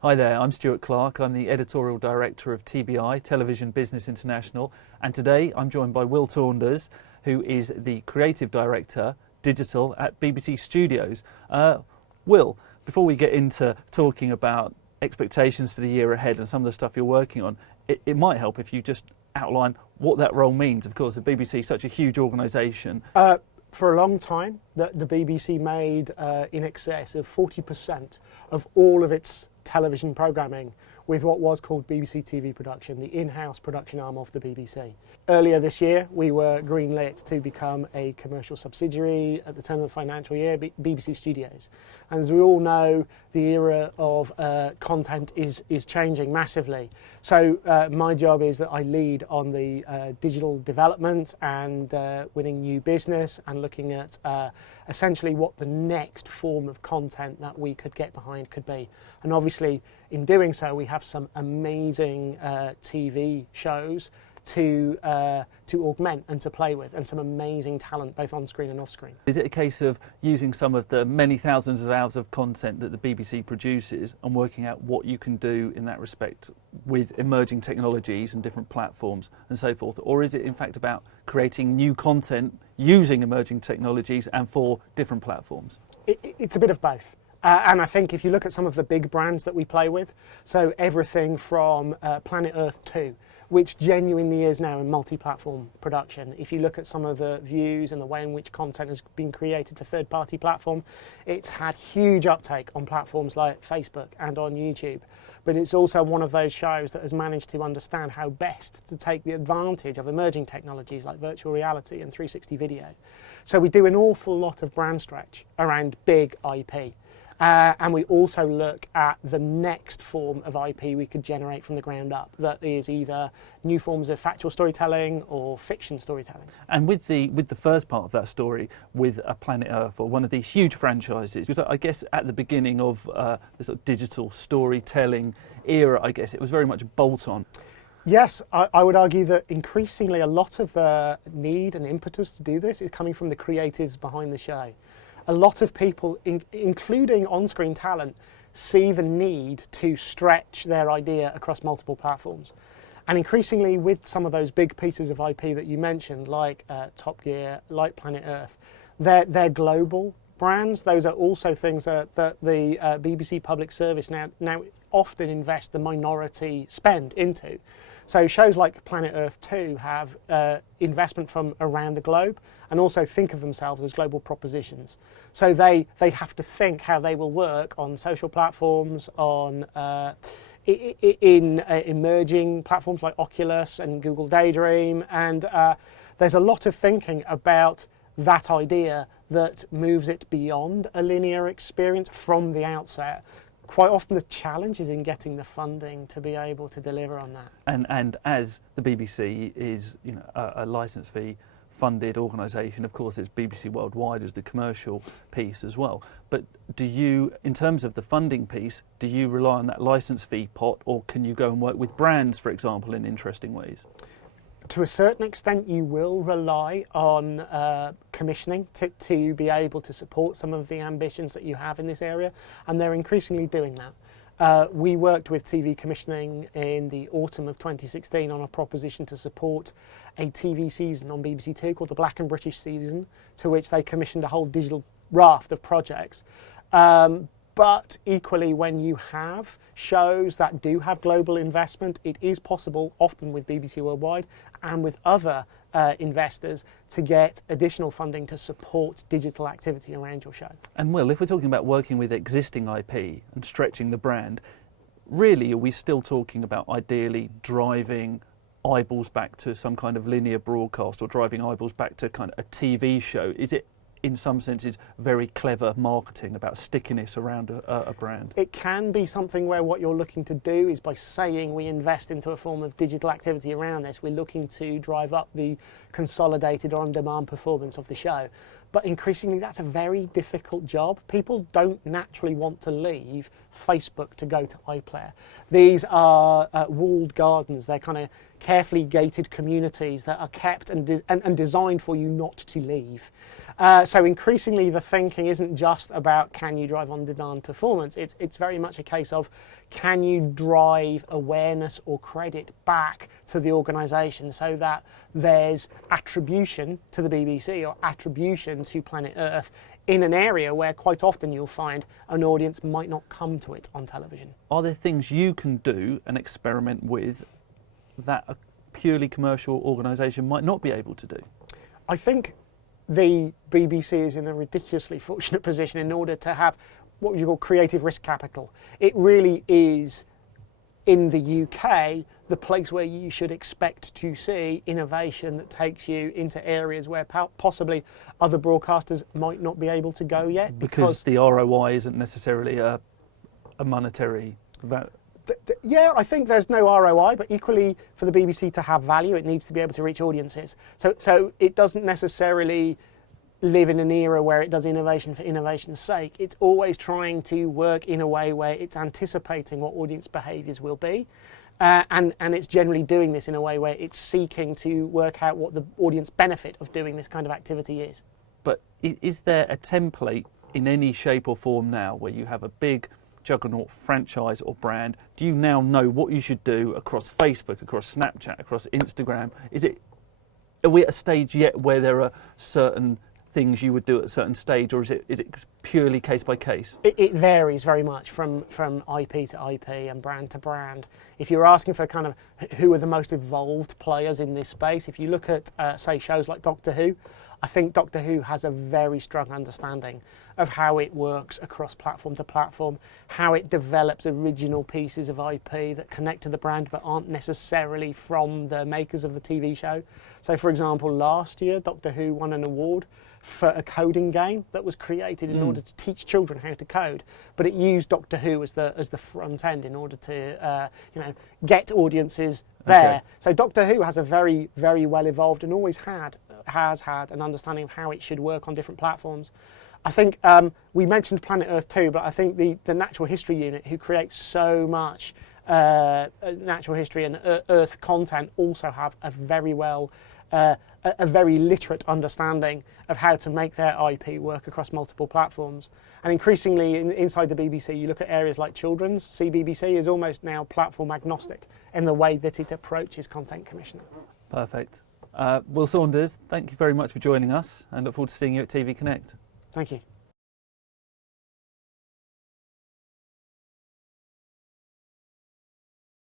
Hi there, I'm Stuart Clark. I'm the Editorial Director of TBI, Television Business International, and today I'm joined by Will Saunders, who is the Creative Director, Digital at BBC Studios. Will, before we get into talking about expectations for the year ahead and some of the stuff you're working on, it might help if you just outline what that role means. Of course, the BBC is such a huge organisation. For a long time, the BBC made in excess of 40% of all of its television programming with what was called BBC TV Production, the in-house production arm of the BBC. Earlier this year, we were greenlit to become a commercial subsidiary at the turn of the financial year, BBC Studios. And as we all know, the era of content is changing massively. So my job is that I lead on the digital development and winning new business and looking at essentially what the next form of content that we could get behind could be. And obviously, in doing so, we have some amazing TV shows to augment and to play with, and some amazing talent both on screen and off screen. Is it a case of using some of the many thousands of hours of content that the BBC produces and working out what you can do in that respect with emerging technologies and different platforms and so forth? Or is it in fact about creating new content using emerging technologies and for different platforms? It's a bit of both. And I think if you look at some of the big brands that we play with, so everything from Planet Earth 2, which genuinely is now a multi-platform production. If you look at some of the views and the way in which content has been created for third-party platform, it's had huge uptake on platforms like Facebook and on YouTube. But it's also one of those shows that has managed to understand how best to take the advantage of emerging technologies like virtual reality and 360 video. So we do an awful lot of brand stretch around big IP. And we also look at the next form of IP we could generate from the ground up, that is either new forms of factual storytelling or fiction storytelling. And with the first part of that story, with a Planet Earth or one of these huge franchises, because I guess at the beginning of the sort of digital storytelling era, I guess it was very much bolt-on. Yes, I would argue that increasingly a lot of the need and impetus to do this is coming from the creators behind the show. A lot of people, including on-screen talent, see the need to stretch their idea across multiple platforms. And increasingly with some of those big pieces of IP that you mentioned, like Top Gear, like Planet Earth, they're global brands. Those are also things that the BBC Public Service now often invest the minority spend into. So shows like Planet Earth 2 have investment from around the globe and also think of themselves as global propositions. So they have to think how they will work on social platforms, on in emerging platforms like Oculus and Google Daydream, and there's a lot of thinking about that idea that moves it beyond a linear experience from the outset. Quite often the challenge is in getting the funding to be able to deliver on that. And as the BBC is a licence fee funded organisation, of course it's BBC Worldwide as the commercial piece as well. But do you, in terms of the funding piece, do you rely on that licence fee pot, or can you go and work with brands, for example, in interesting ways? To a certain extent, you will rely on commissioning to be able to support some of the ambitions that you have in this area, and they're increasingly doing that. We worked with TV commissioning in the autumn of 2016 on a proposition to support a TV season on BBC Two called the Black and British season, to which they commissioned a whole digital raft of projects. But equally, when you have shows that do have global investment, it is possible, often with BBC Worldwide and with other investors, to get additional funding to support digital activity around your show. And Will, if we're talking about working with existing IP and stretching the brand, really are we still talking about ideally driving eyeballs back to some kind of linear broadcast or driving eyeballs back to kind of a TV show? Is it in some senses very clever marketing about stickiness around a brand? It can be something where what you're looking to do is, by saying we invest into a form of digital activity around this, we're looking to drive up the consolidated or on-demand performance of the show. But increasingly that's a very difficult job. People don't naturally want to leave Facebook to go to iPlayer. These are walled gardens. They're kind of carefully gated communities that are kept and designed for you not to leave. So increasingly the thinking isn't just about can you drive on-demand performance. It's very much a case of can you drive awareness or credit back to the organisation so that there's attribution to the BBC or attribution to Planet Earth in an area where quite often you'll find an audience might not come to it on television. Are there things you can do and experiment with that a purely commercial organisation might not be able to do? I think the BBC is in a ridiculously fortunate position in order to have what you call creative risk capital. It really is, in the UK, the place where you should expect to see innovation that takes you into areas where possibly other broadcasters might not be able to go yet. Because the ROI isn't necessarily a monetary value. Yeah, I think there's no ROI, but equally for the BBC to have value, it needs to be able to reach audiences. So it doesn't necessarily live in an era where it does innovation for innovation's sake. It's always trying to work in a way where it's anticipating what audience behaviours will be, and it's generally doing this in a way where it's seeking to work out what the audience benefit of doing this kind of activity is. But is there a template in any shape or form now where you have a big juggernaut franchise or brand? Do you now know what you should do across Facebook, across Snapchat, across Instagram? Are we at a stage yet where there are certain things you would do at a certain stage, or is it purely case by case? It varies very much from IP to IP and brand to brand. If you're asking for kind of who are the most evolved players in this space, if you look at say shows like Doctor Who, I think Doctor Who has a very strong understanding of how it works across platform to platform, how it develops original pieces of IP that connect to the brand but aren't necessarily from the makers of the TV show. So for example, last year Doctor Who won an award for a coding game that was created in order to teach children how to code, but it used Doctor Who as the front end in order to get audiences there. Okay. So Doctor Who has a very, very well evolved and always has had an understanding of how it should work on different platforms. I think we mentioned Planet Earth too, but I think the Natural History Unit, who creates so much natural history and Earth content, also have a very very literate understanding of how to make their IP work across multiple platforms. And increasingly inside the BBC, you look at areas like children's. CBBC is almost now platform agnostic in the way that it approaches content commissioning. Perfect. Will Saunders, thank you very much for joining us, and look forward to seeing you at TV Connect. Thank you.